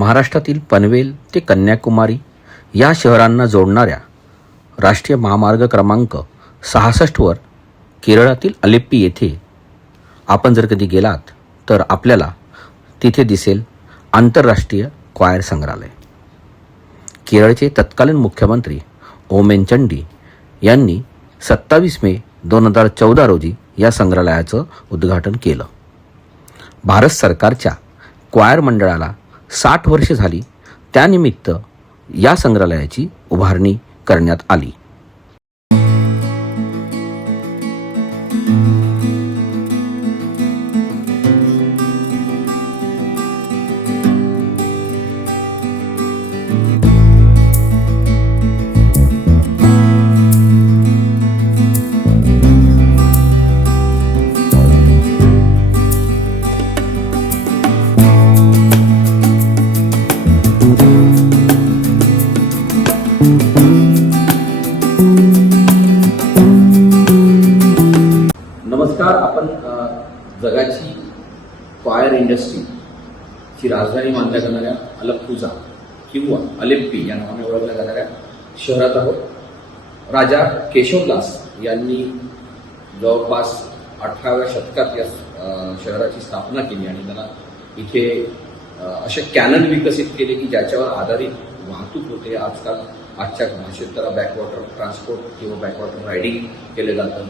महाराष्ट्रातील पनवेल ते कन्याकुमारी या शहरांना जोडणाऱ्या राष्ट्रीय महामार्ग क्रमांक 66वर केरळातील अलेप्पी येथे आपण जर कधी गेलात तर आपल्याला तिथे दिसेल आंतरराष्ट्रीय क्वायर संग्रहालय. केरळचे तत्कालीन मुख्यमंत्री ओमेन चंडी यांनी 27 मे 2014 रोजी या संग्रहालयाचं उद्घाटन केलं. भारत सरकारच्या क्वायर मंडळाला 60 वर्षे झाली, त्यानिमित्त या संग्रहालयाची उभारणी करण्यात आली. नमस्कार. आपण जगाची क्वायर इंडस्ट्रीची राजधानी मानल्या जाणाऱ्या अलप्पुझा किंवा अलेप्पी या नावाने ओळखल्या जाणाऱ्या शहरात आहोत. राजा केशवदास यांनी जवळपास 18व्या शतकात या शहराची स्थापना केली आणि त्यांना इथे असे कॅनल विकसित केले की ज्याच्यावर आधारित वाहतूक होते. आजच्या भाषेत त्याला बॅकवॉटर ट्रान्सपोर्ट किंवा बॅकवॉटर रायडिंग केले जातं.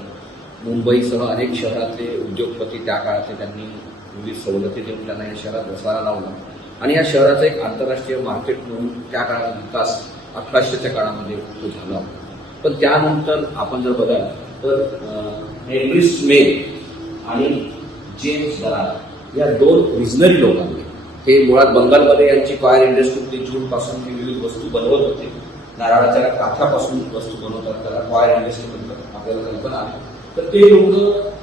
मुंबईसह अनेक शहरातले उद्योगपती त्या काळातले त्यांनी विविध सवलती देऊन त्यांना या शहरात बसायला लावलं आणि या शहराचं एक आंतरराष्ट्रीय मार्केट म्हणून त्या काळात विकास 1800च्या काळामध्ये तो झाला. पण त्यानंतर आपण जर बघाल तर हेनरी स्मेल आणि जेम्स दरार या 2 विजनरी लोकांनी हे मुळात बंगालमध्ये यांची क्वायर इंडस्ट्री जूटपासून हे विविध वस्तू बनवत होते. नारळाच्या काथ्यापासून वस्तू बनवतात, त्याला क्वायर इंडस्ट्री म्हणतात, आपल्याला कल्पना आहे. तर ते लोक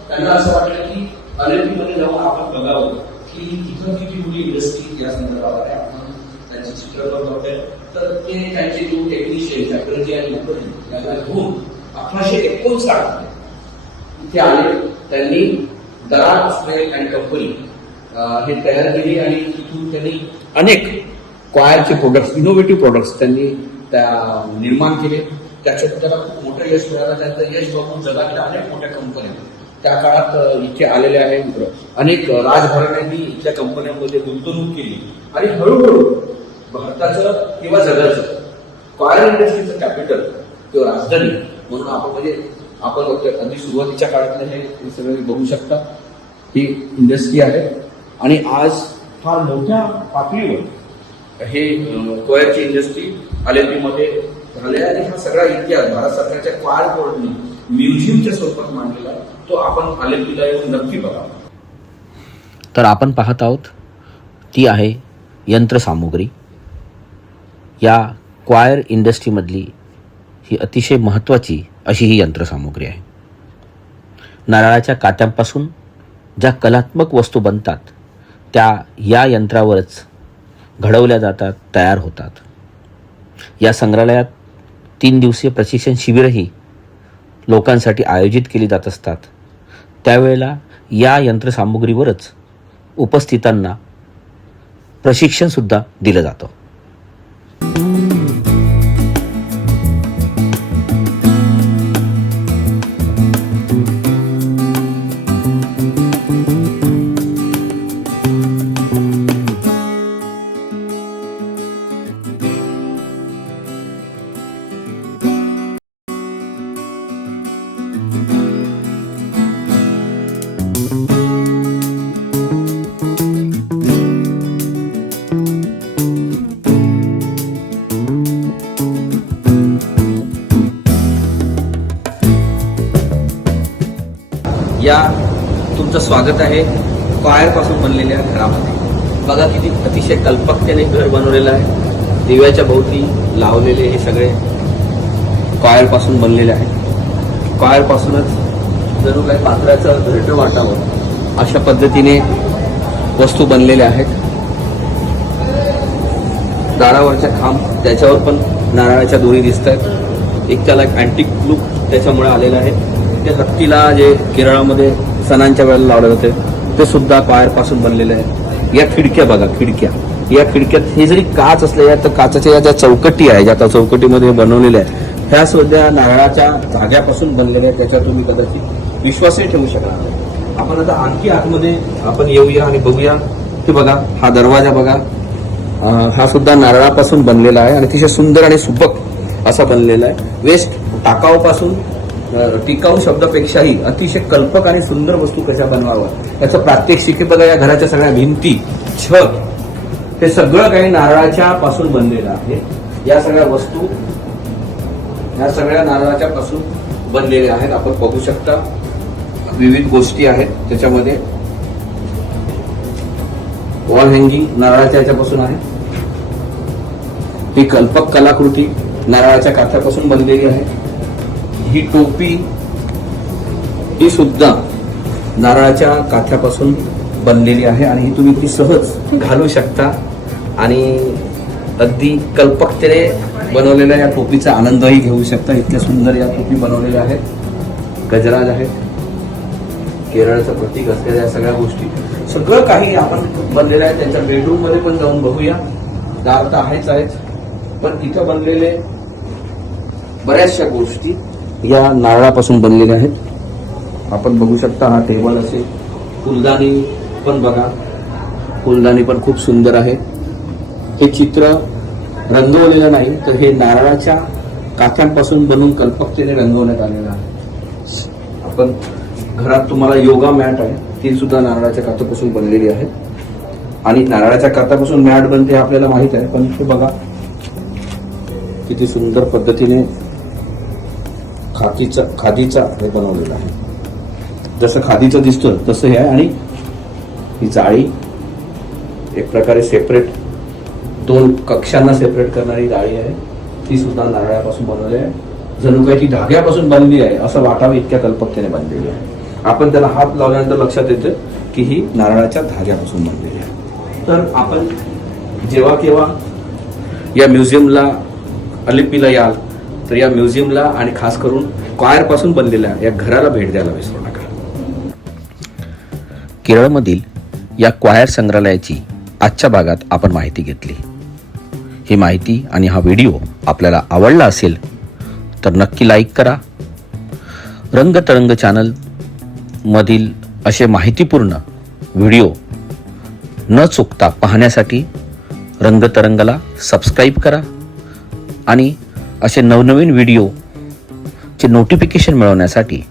त्यांना असं वाटलं की अलेप्पीमध्ये जाऊन आपण बघावं की तिथं किती मोठी इंडस्ट्री या संदर्भात आहे. आपण त्यांचे चित्र बघतोय तर ते त्यांचे जो टेक्निशियन चक्रजी आणि मुखर्जी यांना घेऊन 1859 इथे आले. त्यांनी दरार स्मेल अँड कंपनी हे तयार केली आणि तिथून त्यांनी अनेक क्वायरचे प्रोडक्ट्स, इनोव्हेटिव्ह प्रोडक्ट्स त्यांनी निर्माण केले. त्याच्यात त्याला खूप मोठं यश मिळालं. त्यांचं यश बघून जगातल्या अनेक मोठ्या कंपन्या त्या काळात इथे आलेल्या आहेत. अनेक राजघराण्यांनी इथल्या कंपन्यांमध्ये गुंतवणूक केली आणि हळूहळू भारताचं किंवा जगाचं क्वायर इंडस्ट्रीचं कॅपिटल किंवा राजधानी म्हणून आपण अगदी सुरुवातीच्या काळातले हे सगळे बघू शकता. ही इंडस्ट्री आहे आणि आज फार मोठ्या पातळीवर हे क्वायरची इंडस्ट्री अलेप्पीमध्ये झाले आणि हा सगळा इतिहास भारत सरकारच्या क्वायर बोर्डने म्युझियमच्या स्वरूपात मांडलेला आहे. तो आपण अलेप्पीला येऊन नक्की बघावा. तर आपण पाहत आहोत ती आहे यंत्रसामुग्री. या क्वायर इंडस्ट्रीमधली ही अतिशय महत्त्वाची अशी ही यंत्रसामुग्री आहे. नारळाच्या कात्यांपासून ज्या कलात्मक वस्तू बनतात त्या या यंत्रावरच घडवल्या जातात, तयार होतात. या संग्रहालयात 3 दिवसीय प्रशिक्षण शिबिरही लोकांसाठी आयोजित केली जात असतात. त्यावेळेला या यंत्रसामुग्रीवरच उपस्थितांना प्रशिक्षणसुद्धा दिलं जातं. या तुमचं स्वागत आहे क्वायर पासून बनलेल्या घरामध्ये. बघा किती अतिशय कल्पकतेने घर बनवलेलं आहे. दिव्याच्या भोवती लावलेले हे सगळे क्वायर पासून बनलेले आहे. क्वायर पासूनच जणू काही पात्राचं घरटं वाटावं अशा पद्धतीने वस्तू बनलेल्या आहेत. दारावरच्या खांब त्याच्यावर पण नारळाच्या दोरी दिसत आहेत. एक त्याला एक अँटिक लुक त्याच्यामुळे आलेलं आहे. ते हत्तीला जे केरळामध्ये सणांच्या वेळेला लावलं जाते ते सुद्धा क्वायर पासून बनलेलं आहे. या खिडक्या बघा, खिडक्या या खिडक्यात हे जरी काच असल्या तर काचाच्या या ज्या चौकटी आहे, ज्या आता चौकटीमध्ये बनवलेल्या आहेत, ह्या सुद्धा नारळाच्या धाग्यापासून बनलेल्या आहेत. त्याच्यात तुम्ही कदाचित विश्वासही ठेवू शकणार नाही. आपण आता आणखी आतमध्ये आपण येऊया आणि बघूया. हे बघा, हा दरवाजा बघा, हा सुद्धा नारळापासून बनलेला आहे आणि अतिशय सुंदर आणि सुबक असा बनलेला आहे. वेस्ट टाकाऊपासून टिकाऊ शब्दापेक्षाही अतिशय कल्पक आणि सुंदर वस्तू कशा बनवाव्या याचं प्रात्यक्षिक बघा. या घराच्या सगळ्या भिंती, छत, हे सगळं काही नारळाच्या पासून बनलेलं आहे. या सगळ्या वस्तू या सगळ्या नारळाच्या पासून बनलेल्या आहेत. आपण बघू शकता विविध गोष्टी आहेत त्याच्यामध्ये. वॉल हँगिंग नारळाच्या याच्यापासून आहे. ही कल्पक कलाकृती नारळाच्या काथ्यापासून बनलेली आहे. ही टोपी ही सुद्धा नारळाच्या काथ्यापासून बनलेली आहे आणि ही तुम्ही ती सहज घालू शकता आणि अगदी कल्पकतेने बनवलेल्या या टोपीचा आनंदही घेऊ शकता. इतक्या सुंदर या टोपी बनवलेल्या आहेत. गजराज आहेत, केरळचं प्रतीक असलेल्या या सगळ्या गोष्टी, सगळं काही आपण बनलेलं आहे. त्यांच्या बेडरूम मध्ये पण जाऊन बघूया. दार तर आहेच, पण तिथं बनलेले बऱ्याचशा गोष्टी या नारळापासून बनलेल्या आहेत. आपण बघू शकता हा टेबल असेल. फुलदाणी पण बघा, फुलदाणी पण खूप सुंदर आहे. हे चित्र रंगवलेलं नाही तर हे नारळाच्या काथ्यांपासून बनवून कल्पकतेने रंगवण्यात आलेलं आहे. आपण घरात तुम्हाला योगा मॅट आहे, ती सुद्धा नारळाच्या काथ्यापासून बनलेली आहे. आणि नारळाच्या काथ्यापासून मॅट बनते आपल्याला माहित आहे, पण हे बघा किती सुंदर पद्धतीने खादीचा हे बनवलेलं आहे. जसं खादीचं दिसतं तसं हे आहे. आणि ही जाळी एक प्रकारे सेपरेट, दोन कक्षांना सेपरेट करणारी जाळी आहे. ती सुद्धा नारळापासून बनवली आहे. जणू काही ती धाग्यापासून बनली आहे असं वाटावं इतक्या कल्पकतेने बनलेली आहे. आपण त्याला हात लावल्यानंतर लक्षात येतं की ही नारळाच्या धाग्यापासून बनलेली आहे. तर आपण जेव्हा केव्हा या म्युझियमला, अलिप्पीला याल तर या म्युझियमला आणि खास करून क्वायरपासून बनलेल्या या घराला भेट द्यायला विसरू नका. केरळमधील या क्वायर संग्रहालयाची आजच्या भागात आपण माहिती घेतली. ही माहिती आणि हा व्हिडिओ आपल्याला आवडला असेल तर नक्की लाईक करा. रंगतरंग चॅनल मधील असे माहितीपूर्ण व्हिडिओ न चुकता पाहण्यासाठी रंगतरंगला सबस्क्राईब करा आणि असे नवनवीन व्हिडिओचे नोटिफिकेशन मिळवण्यासाठी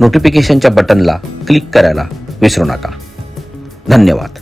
नोटिफिकेशनच्या बटनला क्लिक करायला विसरू नका. धन्यवाद.